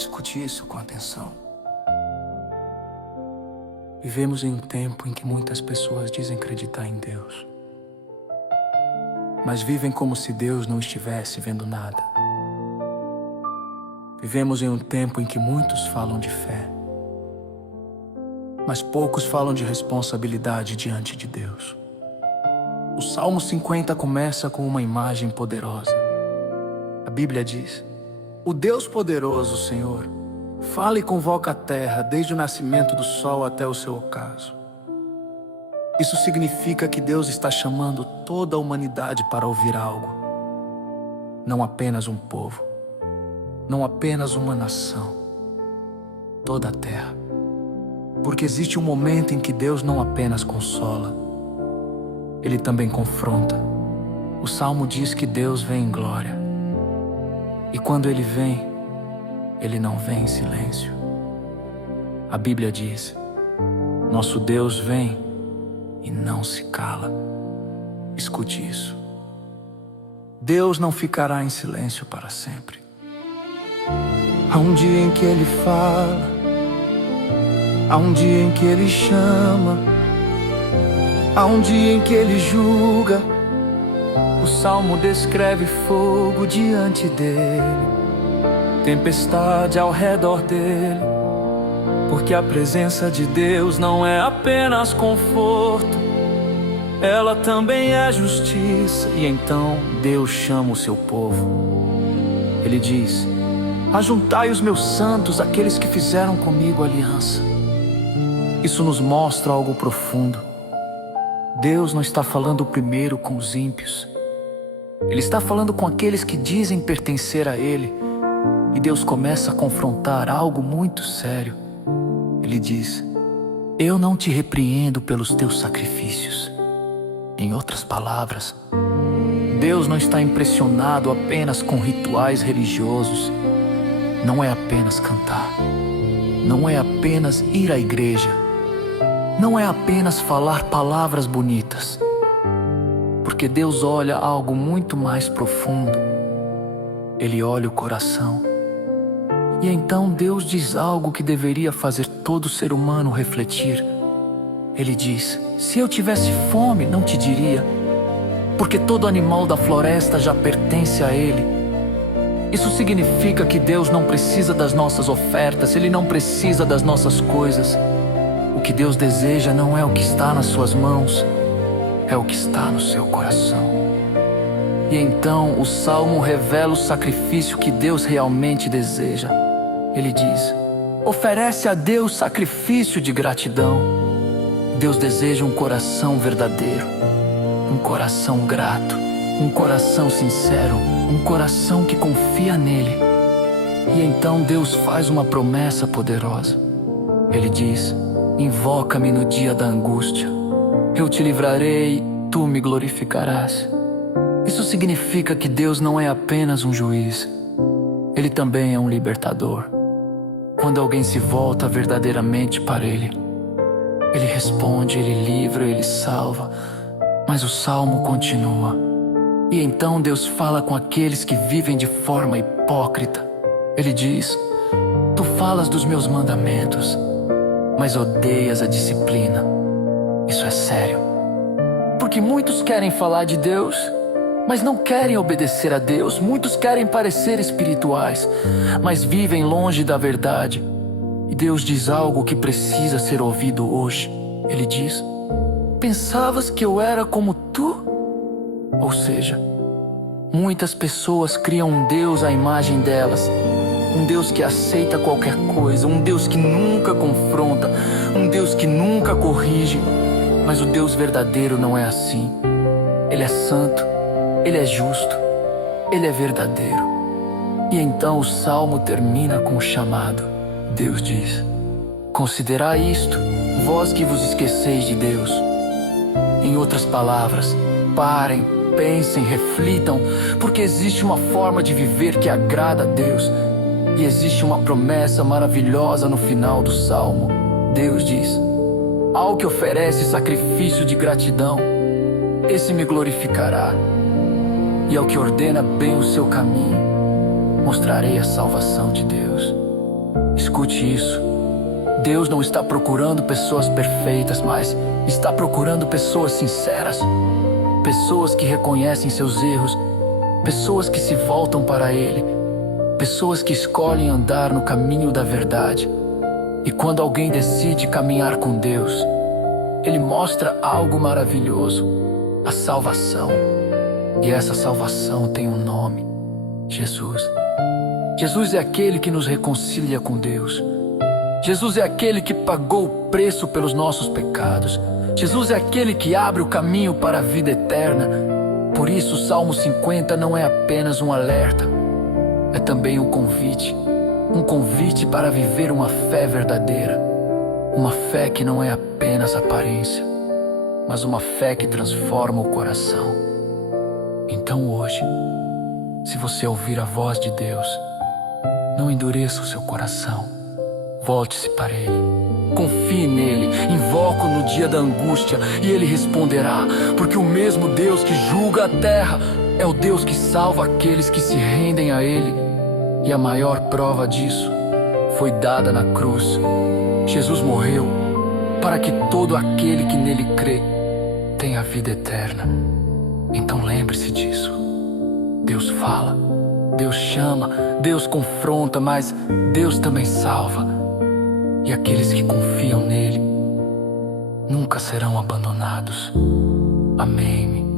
Escute isso com atenção. Vivemos em um tempo em que muitas pessoas dizem acreditar em Deus, mas vivem como se Deus não estivesse vendo nada. Vivemos em um tempo em que muitos falam de fé, mas poucos falam de responsabilidade diante de Deus. O Salmo 50 começa com uma imagem poderosa. A Bíblia diz: o Deus poderoso, Senhor, fala e convoca a terra desde o nascimento do sol até o seu ocaso. Isso significa que Deus está chamando toda a humanidade para ouvir algo. Não apenas um povo, não apenas uma nação, toda a terra. Porque existe um momento em que Deus não apenas consola, Ele também confronta. O Salmo diz que Deus vem em glória. E quando Ele vem, Ele não vem em silêncio. A Bíblia diz: nosso Deus vem e não se cala. Escute isso. Deus não ficará em silêncio para sempre. Há um dia em que Ele fala, há um dia em que Ele chama, há um dia em que Ele julga. O Salmo descreve fogo diante dele, tempestade ao redor dele, porque a presença de Deus não é apenas conforto, ela também é justiça. E então Deus chama o seu povo. Ele diz: ajuntai os meus santos, aqueles que fizeram comigo aliança. Isso nos mostra algo profundo. Deus não está falando primeiro com os ímpios, Ele está falando com aqueles que dizem pertencer a Ele. E Deus começa a confrontar algo muito sério. Ele diz: eu não te repreendo pelos teus sacrifícios. Em outras palavras, Deus não está impressionado apenas com rituais religiosos. Não é apenas cantar, não é apenas ir à igreja, não é apenas falar palavras bonitas. Porque Deus olha algo muito mais profundo. Ele olha o coração. E então Deus diz algo que deveria fazer todo ser humano refletir. Ele diz: se eu tivesse fome, não te diria, porque todo animal da floresta já pertence a Ele. Isso significa que Deus não precisa das nossas ofertas, Ele não precisa das nossas coisas. O que Deus deseja não é o que está nas suas mãos, é o que está no seu coração. E então o Salmo revela o sacrifício que Deus realmente deseja. Ele diz: oferece a Deus sacrifício de gratidão. Deus deseja um coração verdadeiro, um coração grato, um coração sincero, um coração que confia nele. E então Deus faz uma promessa poderosa. Ele diz: invoca-me no dia da angústia, eu te livrarei e tu me glorificarás. Isso significa que Deus não é apenas um juiz, Ele também é um libertador. Quando alguém se volta verdadeiramente para Ele, Ele responde, Ele livra, Ele salva. Mas o Salmo continua. E então Deus fala com aqueles que vivem de forma hipócrita. Ele diz: tu falas dos meus mandamentos, mas odeias a disciplina. Isso é sério. Porque muitos querem falar de Deus, mas não querem obedecer a Deus. Muitos querem parecer espirituais, mas vivem longe da verdade. E Deus diz algo que precisa ser ouvido hoje. Ele diz: pensavas que eu era como tu? Ou seja, muitas pessoas criam um Deus à imagem delas. Um Deus que aceita qualquer coisa, um Deus que nunca confronta, um Deus que nunca corrige. Mas o Deus verdadeiro não é assim. Ele é santo, Ele é justo, Ele é verdadeiro. E então o Salmo termina com um chamado. Deus diz: considerai isto, vós que vos esqueceis de Deus. Em outras palavras, parem, pensem, reflitam, porque existe uma forma de viver que agrada a Deus. E existe uma promessa maravilhosa no final do Salmo. Deus diz: ao que oferece sacrifício de gratidão, esse me glorificará. E ao que ordena bem o seu caminho, mostrarei a salvação de Deus. Escute isso. Deus não está procurando pessoas perfeitas, mas está procurando pessoas sinceras. Pessoas que reconhecem seus erros, pessoas que se voltam para Ele, pessoas que escolhem andar no caminho da verdade. E quando alguém decide caminhar com Deus, Ele mostra algo maravilhoso: a salvação. E essa salvação tem um nome: Jesus. Jesus é aquele que nos reconcilia com Deus. Jesus é aquele que pagou o preço pelos nossos pecados. Jesus é aquele que abre o caminho para a vida eterna. Por isso, o Salmo 50 não é apenas um alerta, é também um convite para viver uma fé verdadeira. Uma fé que não é apenas aparência, mas uma fé que transforma o coração. Então hoje, se você ouvir a voz de Deus, não endureça o seu coração. Volte-se para Ele. Confie nele, invoque-o no dia da angústia e Ele responderá, porque o mesmo Deus que julga a terra é o Deus que salva aqueles que se rendem a Ele. E a maior prova disso foi dada na cruz. Jesus morreu para que todo aquele que nele crê tenha vida eterna. Então lembre-se disso. Deus fala, Deus chama, Deus confronta, mas Deus também salva. E aqueles que confiam nele nunca serão abandonados. Amém.